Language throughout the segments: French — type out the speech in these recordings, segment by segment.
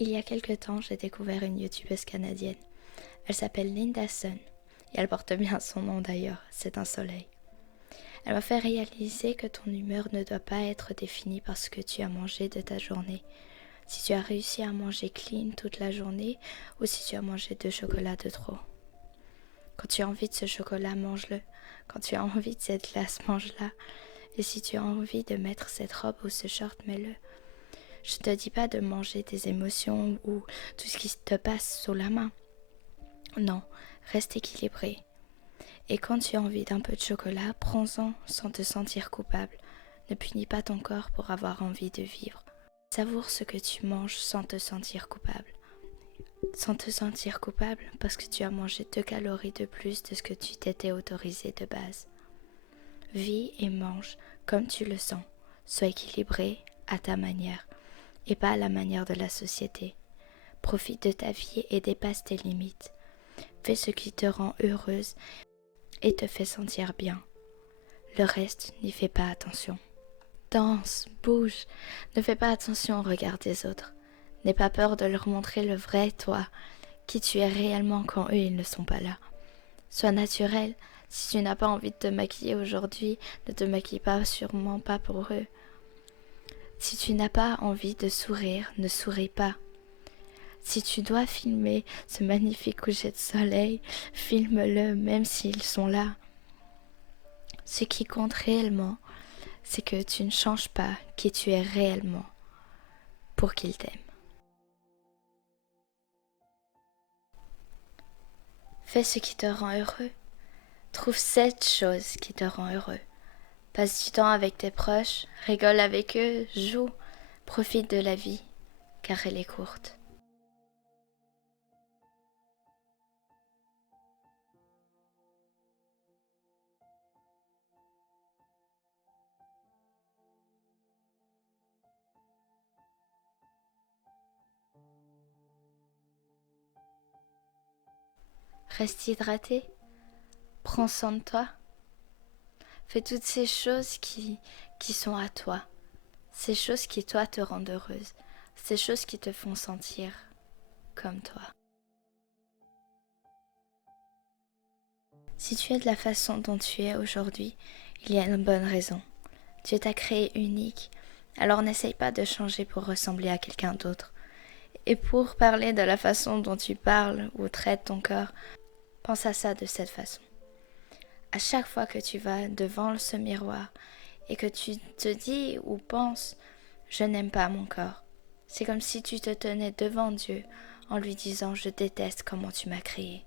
Il y a quelque temps, j'ai découvert une youtubeuse canadienne. Elle s'appelle Linda Sun, et elle porte bien son nom d'ailleurs, c'est un soleil. Elle m'a fait réaliser que ton humeur ne doit pas être définie par ce que tu as mangé de ta journée. Si tu as réussi à manger clean toute la journée, ou si tu as mangé 2 chocolats de trop. Quand tu as envie de ce chocolat, mange-le. Quand tu as envie de cette glace, mange-la. Et si tu as envie de mettre cette robe ou ce short, mets-le. Je te dis pas de manger tes émotions ou tout ce qui te passe sous la main. Non, reste équilibré. Et quand tu as envie d'un peu de chocolat, prends-en sans te sentir coupable. Ne punis pas ton corps pour avoir envie de vivre. Savoure ce que tu manges sans te sentir coupable. Sans te sentir coupable parce que tu as mangé 2 calories de plus de ce que tu t'étais autorisé de base. Vis et mange comme tu le sens. Sois équilibré à ta manière et pas à la manière de la société. Profite de ta vie et dépasse tes limites. Fais ce qui te rend heureuse et te fait sentir bien. Le reste, n'y fais pas attention. Danse, bouge, ne fais pas attention au regard des autres. N'aie pas peur de leur montrer le vrai toi, qui tu es réellement quand eux ils ne sont pas là. Sois naturel. Si tu n'as pas envie de te maquiller aujourd'hui, ne te maquille pas, sûrement pas pour eux. Si tu n'as pas envie de sourire, ne souris pas. Si tu dois filmer ce magnifique coucher de soleil, filme-le même s'ils sont là. Ce qui compte réellement, c'est que tu ne changes pas qui tu es réellement pour qu'ils t'aiment. Fais ce qui te rend heureux. Trouve cette chose qui te rend heureux. Passe du temps avec tes proches, rigole avec eux, joue, profite de la vie, car elle est courte. Reste hydraté, prends soin de toi. Fais toutes ces choses qui sont à toi. Ces choses qui, toi, te rendent heureuse. Ces choses qui te font sentir comme toi. Si tu es de la façon dont tu es aujourd'hui, il y a une bonne raison. Dieu t'a créé unique, alors n'essaye pas de changer pour ressembler à quelqu'un d'autre. Et pour parler de la façon dont tu parles ou traites ton corps, pense à ça de cette façon. À chaque fois que tu vas devant ce miroir et que tu te dis ou penses « je n'aime pas mon corps », c'est comme si tu te tenais devant Dieu en lui disant « je déteste comment tu m'as créé ».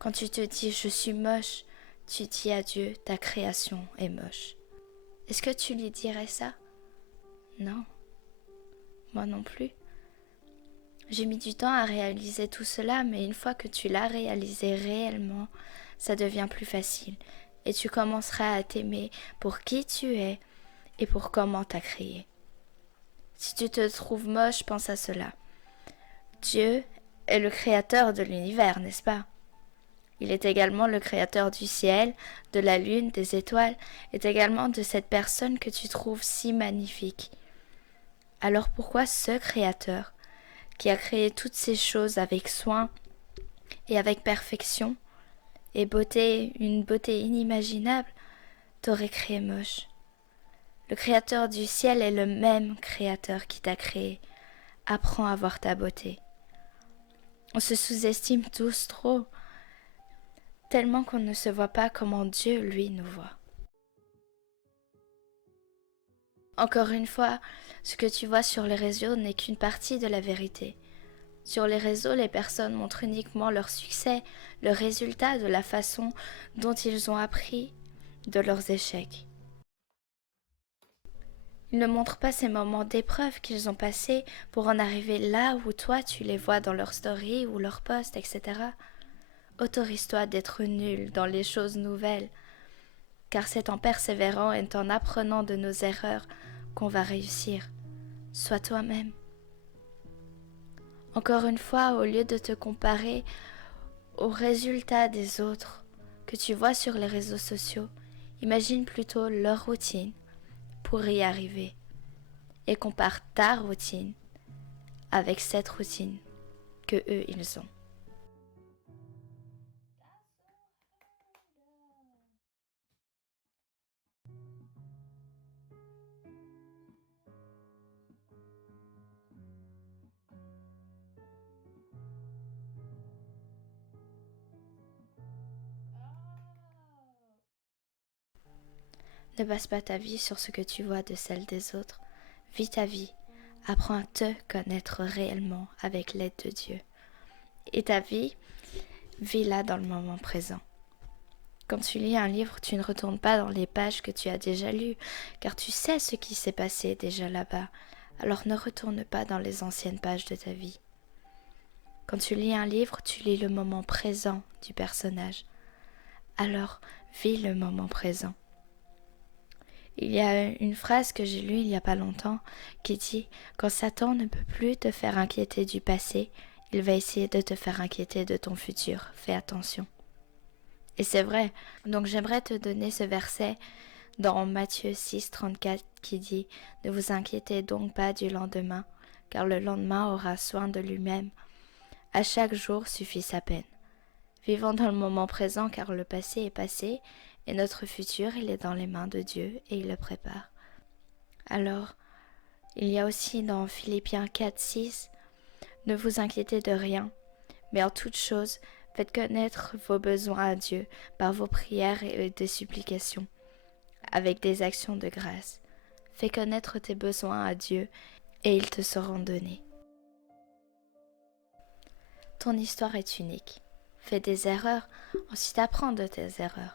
Quand tu te dis « je suis moche », tu dis à Dieu « ta création est moche ». Est-ce que tu lui dirais ça? Non, moi non plus. J'ai mis du temps à réaliser tout cela, mais une fois que tu l'as réalisé réellement, ça devient plus facile et tu commenceras à t'aimer pour qui tu es et pour comment t'as créé. Si tu te trouves moche, pense à cela. Dieu est le créateur de l'univers, n'est-ce pas? Il est également le créateur du ciel, de la lune, des étoiles, et également de cette personne que tu trouves si magnifique. Alors pourquoi ce créateur, qui a créé toutes ces choses avec soin et avec perfection, et beauté, une beauté inimaginable, t'aurait créé moche? Le créateur du ciel est le même créateur qui t'a créé. Apprends à voir ta beauté. On se sous-estime tous trop, tellement qu'on ne se voit pas comment Dieu, lui, nous voit. Encore une fois, ce que tu vois sur les réseaux n'est qu'une partie de la vérité. Sur les réseaux, les personnes montrent uniquement leur succès, le résultat de la façon dont ils ont appris de leurs échecs. Ils ne montrent pas ces moments d'épreuve qu'ils ont passés pour en arriver là où toi tu les vois dans leurs stories ou leurs posts, etc. Autorise-toi d'être nul dans les choses nouvelles, car c'est en persévérant et en apprenant de nos erreurs qu'on va réussir. Sois toi-même. Encore une fois, au lieu de te comparer aux résultats des autres que tu vois sur les réseaux sociaux, imagine plutôt leur routine pour y arriver et compare ta routine avec cette routine que eux ils ont. Ne base pas ta vie sur ce que tu vois de celle des autres. Vis ta vie. Apprends à te connaître réellement avec l'aide de Dieu. Et ta vie, vis-la dans le moment présent. Quand tu lis un livre, tu ne retournes pas dans les pages que tu as déjà lues, car tu sais ce qui s'est passé déjà là-bas. Alors ne retourne pas dans les anciennes pages de ta vie. Quand tu lis un livre, tu lis le moment présent du personnage. Alors vis le moment présent. Il y a une phrase que j'ai lue il n'y a pas longtemps qui dit « Quand Satan ne peut plus te faire inquiéter du passé, il va essayer de te faire inquiéter de ton futur. Fais attention. » Et c'est vrai. Donc j'aimerais te donner ce verset dans Matthieu 6, 34 qui dit « Ne vous inquiétez donc pas du lendemain, car le lendemain aura soin de lui-même. À chaque jour suffit sa peine. Vivons dans le moment présent, car le passé est passé, et notre futur, il est dans les mains de Dieu, et il le prépare. » Alors, il y a aussi dans Philippiens 4, 6 « Ne vous inquiétez de rien, mais en toute chose, faites connaître vos besoins à Dieu par vos prières et des supplications, avec des actions de grâce. Fais connaître tes besoins à Dieu, et ils te seront donnés. » Ton histoire est unique. Fais des erreurs, ensuite apprends de tes erreurs.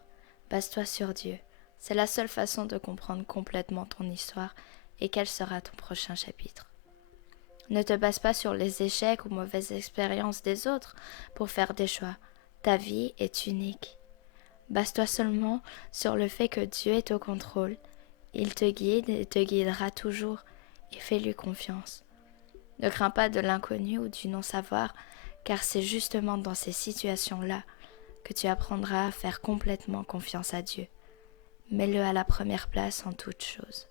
Base-toi sur Dieu. C'est la seule façon de comprendre complètement ton histoire et quel sera ton prochain chapitre. Ne te base pas sur les échecs ou mauvaises expériences des autres pour faire des choix. Ta vie est unique. Base-toi seulement sur le fait que Dieu est au contrôle. Il te guide et te guidera toujours, et fais-lui confiance. Ne crains pas de l'inconnu ou du non-savoir, car c'est justement dans ces situations-là que tu apprendras à faire complètement confiance à Dieu. Mets-le à la première place en toutes choses.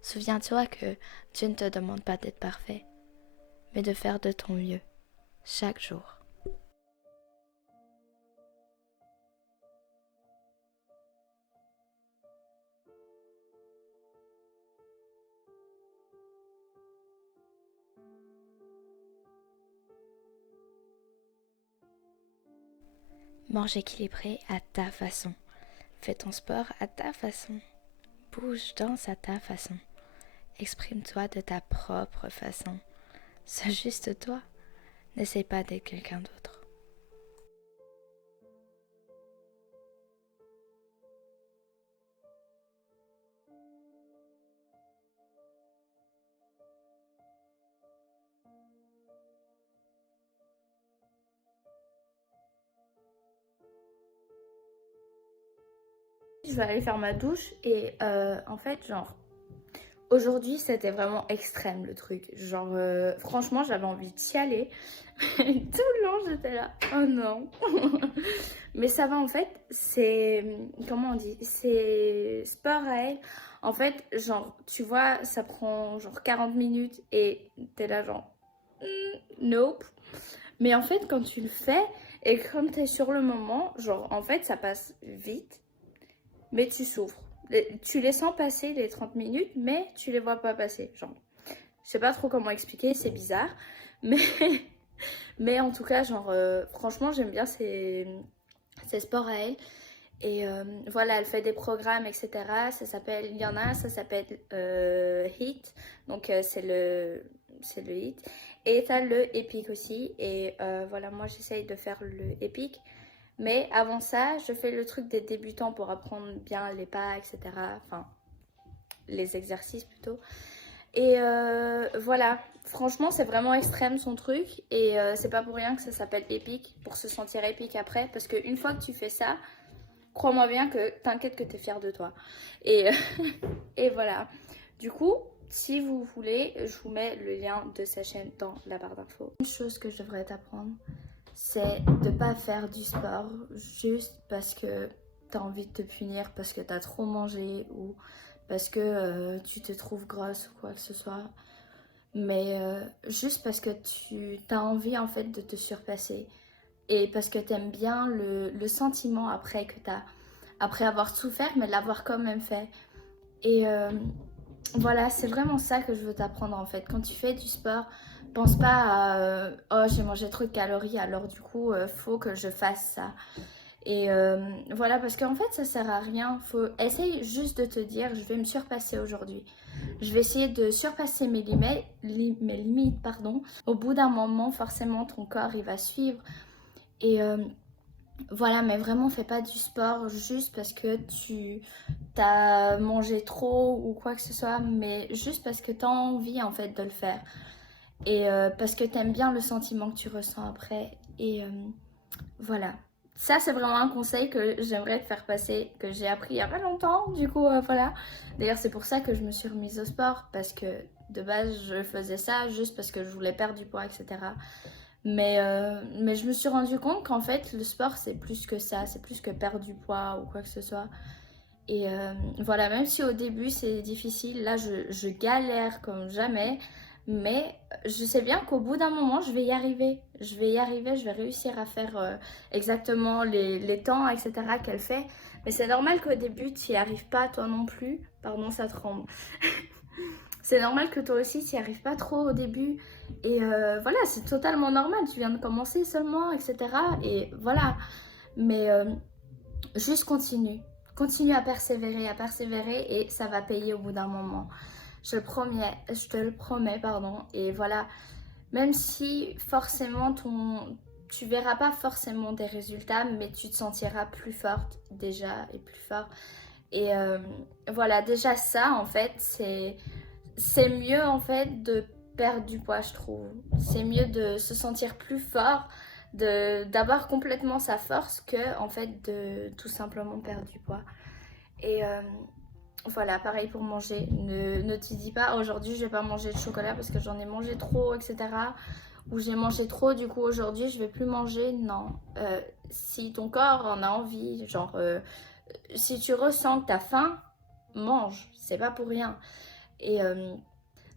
Souviens-toi que Dieu ne te demande pas d'être parfait, mais de faire de ton mieux, chaque jour. Mange équilibré à ta façon. Fais ton sport à ta façon. Bouge, danse à ta façon. Exprime-toi de ta propre façon. Sois juste toi. N'essaie pas d'être quelqu'un d'autre. Je vais aller faire ma douche et en fait, genre, aujourd'hui c'était vraiment extrême le truc. Genre, franchement, j'avais envie d'y aller. Tout le long, j'étais là, oh non. Mais ça va en fait, c'est, comment on dit, c'est sport à elle. En fait, genre, tu vois, ça prend genre 40 minutes et t'es là genre, nope. Mais en fait, quand tu le fais et quand t'es sur le moment, genre, en fait, ça passe vite. Mais tu souffres. Tu les sens passer les 30 minutes, mais tu les vois pas passer. Genre, je sais pas trop comment expliquer, c'est bizarre. Mais, mais en tout cas, genre, franchement, j'aime bien ces sports à elle. Et voilà, elle fait des programmes, etc. Ça s'appelle, il y en a, ça s'appelle HIIT. Donc, c'est le HIIT. Et t'as le EPIC aussi. Et voilà, moi, j'essaye de faire le EPIC. Mais avant ça, je fais le truc des débutants pour apprendre bien les pas, etc. Enfin, les exercices plutôt. Et voilà, franchement, c'est vraiment extrême son truc. Et c'est pas pour rien que ça s'appelle épique, pour se sentir épique après. Parce qu'une fois que tu fais ça, crois-moi bien que t'inquiète que t'es fière de toi. Et, et voilà. Du coup, si vous voulez, je vous mets le lien de sa chaîne dans la barre d'infos. Une chose que je devrais t'apprendre, c'est de pas faire du sport juste parce que t'as envie de te punir, parce que t'as trop mangé ou parce que tu te trouves grosse ou quoi que ce soit. mais juste parce que tu as envie en fait de te surpasser et parce que tu aimes bien le sentiment après que tu as, après avoir souffert, mais l'avoir quand même fait. Et voilà, c'est vraiment ça que je veux t'apprendre en fait. Quand tu fais du sport, pense pas à oh j'ai mangé trop de calories alors du coup faut que je fasse ça. Et voilà, parce qu'en fait ça sert à rien. Essaye juste de te dire je vais me surpasser aujourd'hui. Je vais essayer de surpasser mes limites, pardon. Au bout d'un moment, forcément, ton corps, il va suivre. Et voilà, mais vraiment, fais pas du sport juste parce que tu t'as mangé trop ou quoi que ce soit, mais juste parce que tu as envie, en fait, de le faire. Et parce que tu aimes bien le sentiment que tu ressens après. Et voilà. Ça, c'est vraiment un conseil que j'aimerais te faire passer, que j'ai appris il y a pas longtemps. Du coup, voilà. D'ailleurs, c'est pour ça que je me suis remise au sport, parce que de base, je faisais ça juste parce que je voulais perdre du poids, etc. Mais je me suis rendu compte qu'en fait, le sport, c'est plus que ça. C'est plus que perdre du poids ou quoi que ce soit. Et voilà, même si au début, c'est difficile, là, je galère comme jamais. Mais je sais bien qu'au bout d'un moment, je vais y arriver. Je vais y arriver, je vais réussir à faire exactement les temps, etc. qu'elle fait. Mais c'est normal qu'au début, tu n'y arrives pas toi non plus. Pardon, ça tremble. C'est normal que toi aussi, tu n'y arrives pas trop au début. Et voilà, c'est totalement normal. Tu viens de commencer seulement, etc. Et voilà. Mais juste continue. Continue à persévérer et ça va payer au bout d'un moment. Je te le promets, pardon. Et voilà, même si forcément tu verras pas forcément des résultats, mais tu te sentiras plus forte déjà et plus fort. Et voilà, déjà ça en fait, c'est mieux en fait de perdre du poids, je trouve. C'est mieux de se sentir plus fort, d'avoir complètement sa force que en fait de tout simplement perdre du poids. Et voilà, pareil pour manger. Ne t'y dis pas aujourd'hui je vais pas manger de chocolat parce que j'en ai mangé trop, etc. Ou j'ai mangé trop, du coup aujourd'hui je vais plus manger. Non. Si ton corps en a envie, genre si tu ressens que t'as faim, mange. C'est pas pour rien. Et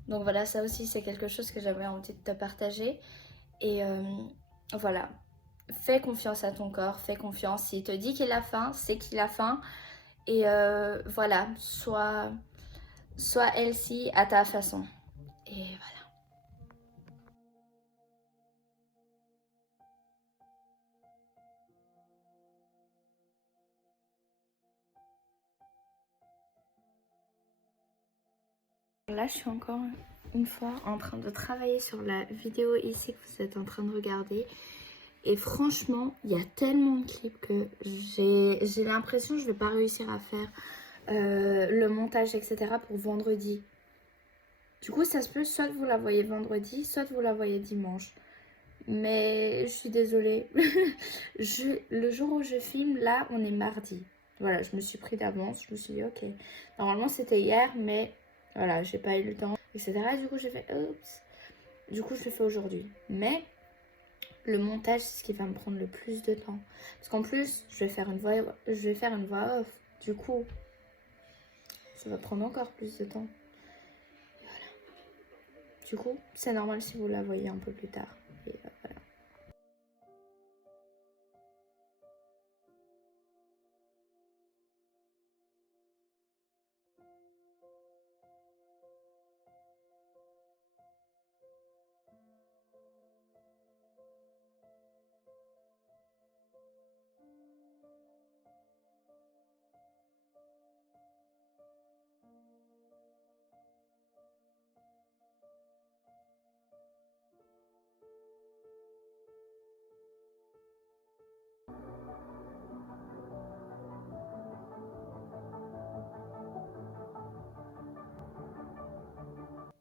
donc voilà, ça aussi c'est quelque chose que j'avais envie de te partager. Et voilà, fais confiance à ton corps, fais confiance. S'il te dit qu'il a faim, c'est qu'il a faim. Et voilà, sois healthy à ta façon. Et voilà. Là, je suis encore une fois en train de travailler sur la vidéo ici que vous êtes en train de regarder. Et franchement, il y a tellement de clips que j'ai l'impression que je ne vais pas réussir à faire le montage, etc. pour vendredi. Du coup, ça se peut, soit vous la voyez vendredi, soit vous la voyez dimanche. Mais je suis désolée. Le jour où je filme, là, on est mardi. Voilà, je me suis pris d'avance. Je me suis dit, ok. Normalement, c'était hier, mais voilà, j'ai pas eu le temps, etc. Du coup, j'ai fait, oups. Du coup, je le fais aujourd'hui. Mais le montage, c'est ce qui va me prendre le plus de temps. Parce qu'en plus, je vais faire une voix off. Du coup, ça va prendre encore plus de temps. Du coup, c'est normal si vous la voyez un peu plus tard. Et voilà.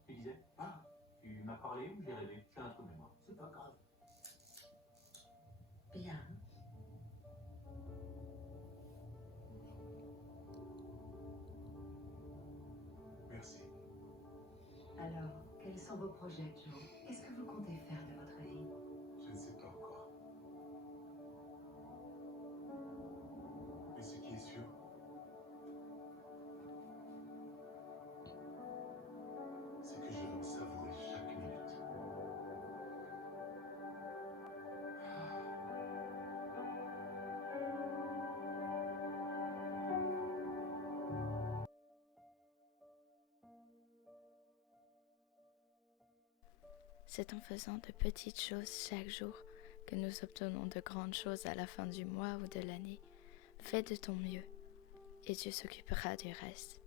Tu disais, ah, tu m'as parlé ou j'ai rêvé? J'ai un trou de mémoire. C'est pas grave. Bien. Merci. Alors, quels sont vos projets, Joe? Qu'est-ce que vous comptez faire de votre vie? Je ne sais pas encore. Mais ce qui est sûr, c'est que je veux en savourer chaque C'est en faisant de petites choses chaque jour que nous obtenons de grandes choses à la fin du mois ou de l'année. Fais de ton mieux, et Dieu s'occupera du reste.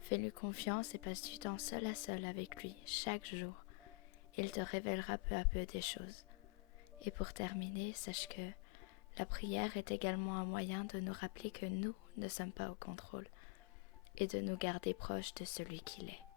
Fais-lui confiance et passe du temps seul à seul avec lui chaque jour. Il te révélera peu à peu des choses. Et pour terminer, sache que la prière est également un moyen de nous rappeler que nous ne sommes pas au contrôle et de nous garder proches de celui qu'il est.